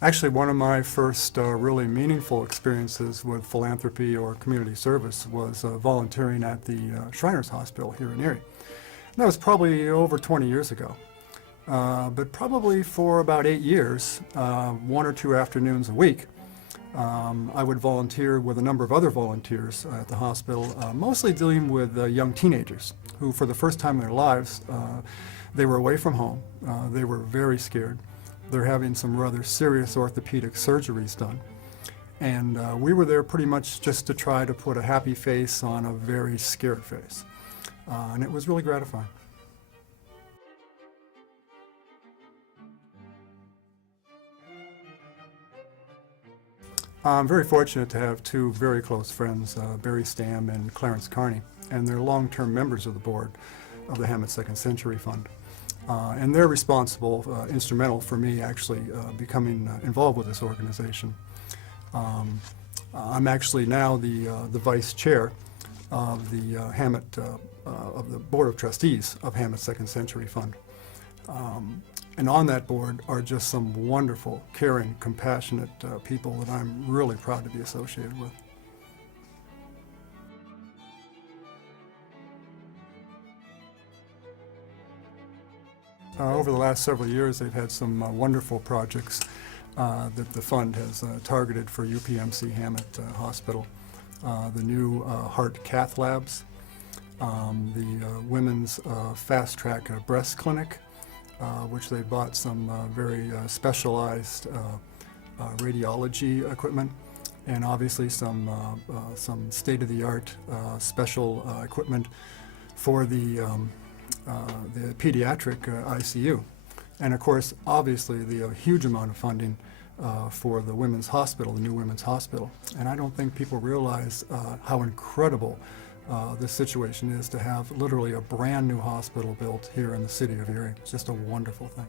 Actually, one of my first really meaningful experiences with philanthropy or community service was volunteering at the Shriners Hospital here in Erie. And that was probably over 20 years ago. But probably for about 8 years, 1 or 2 afternoons a week, I would volunteer with a number of other volunteers at the hospital, mostly dealing with young teenagers who, for the first time in their lives, they were away from home. They were very scared. They're having some rather serious orthopedic surgeries done. And we were there pretty much just to try to put a happy face on a very scared face. And it was really gratifying. I'm very fortunate to have 2 very close friends, Barry Stam and Clarence Carney, and they're long-term members of the board of the Hammett Second Century Fund. And they're responsible, instrumental for me actually becoming involved with this organization. I'm actually now the vice chair of the Hammett, of the Board of Trustees of Hammett Second Century Fund. And on that board are just some wonderful, caring, compassionate people that I'm really proud to be associated with. Over the last several years, they've had some wonderful projects that the fund has targeted for UPMC Hamot Hospital. The new heart cath labs, the women's fast-track breast clinic, which they bought some very specialized radiology equipment, and obviously some state-of-the-art special equipment for the pediatric ICU. And of course, obviously, the huge amount of funding for the women's hospital, the new women's hospital. And I don't think people realize how incredible this situation is to have literally a brand new hospital built here in the city of Erie. It's just a wonderful thing.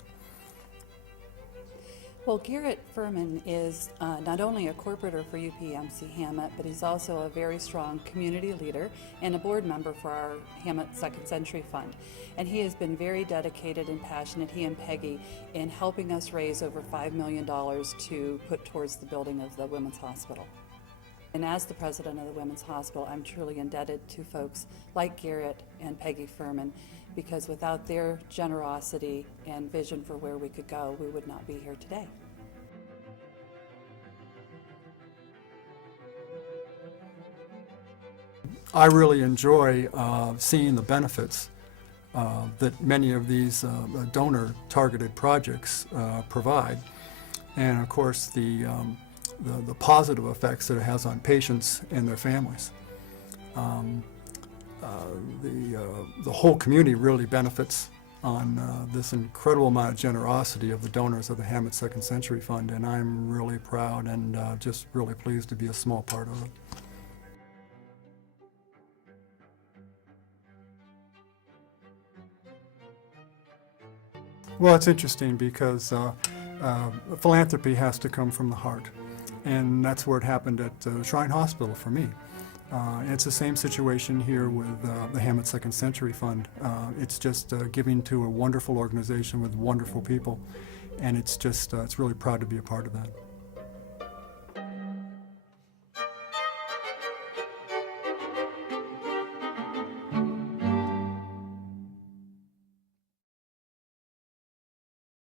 Well, Garrett Fuhrman is not only a corporator for UPMC Hammett, but he's also a very strong community leader and a board member for our Hammett Second Century Fund. And he has been very dedicated and passionate, he and Peggy, in helping us raise over $5 million to put towards the building of the Women's Hospital. And as the president of the Women's Hospital, I'm truly indebted to folks like Garrett and Peggy Fuhrman, because without their generosity and vision for where we could go, we would not be here today. I really enjoy seeing the benefits that many of these donor-targeted projects provide, and of course the positive effects that it has on patients and their families. The whole community really benefits on this incredible amount of generosity of the donors of the Hammett Second Century Fund, and I'm really proud and just really pleased to be a small part of it. Well, it's interesting because philanthropy has to come from the heart, and that's where it happened at Shrine Hospital for me. It's the same situation here with the Hammett Second Century Fund. It's just giving to a wonderful organization with wonderful people, and it's really proud to be a part of that.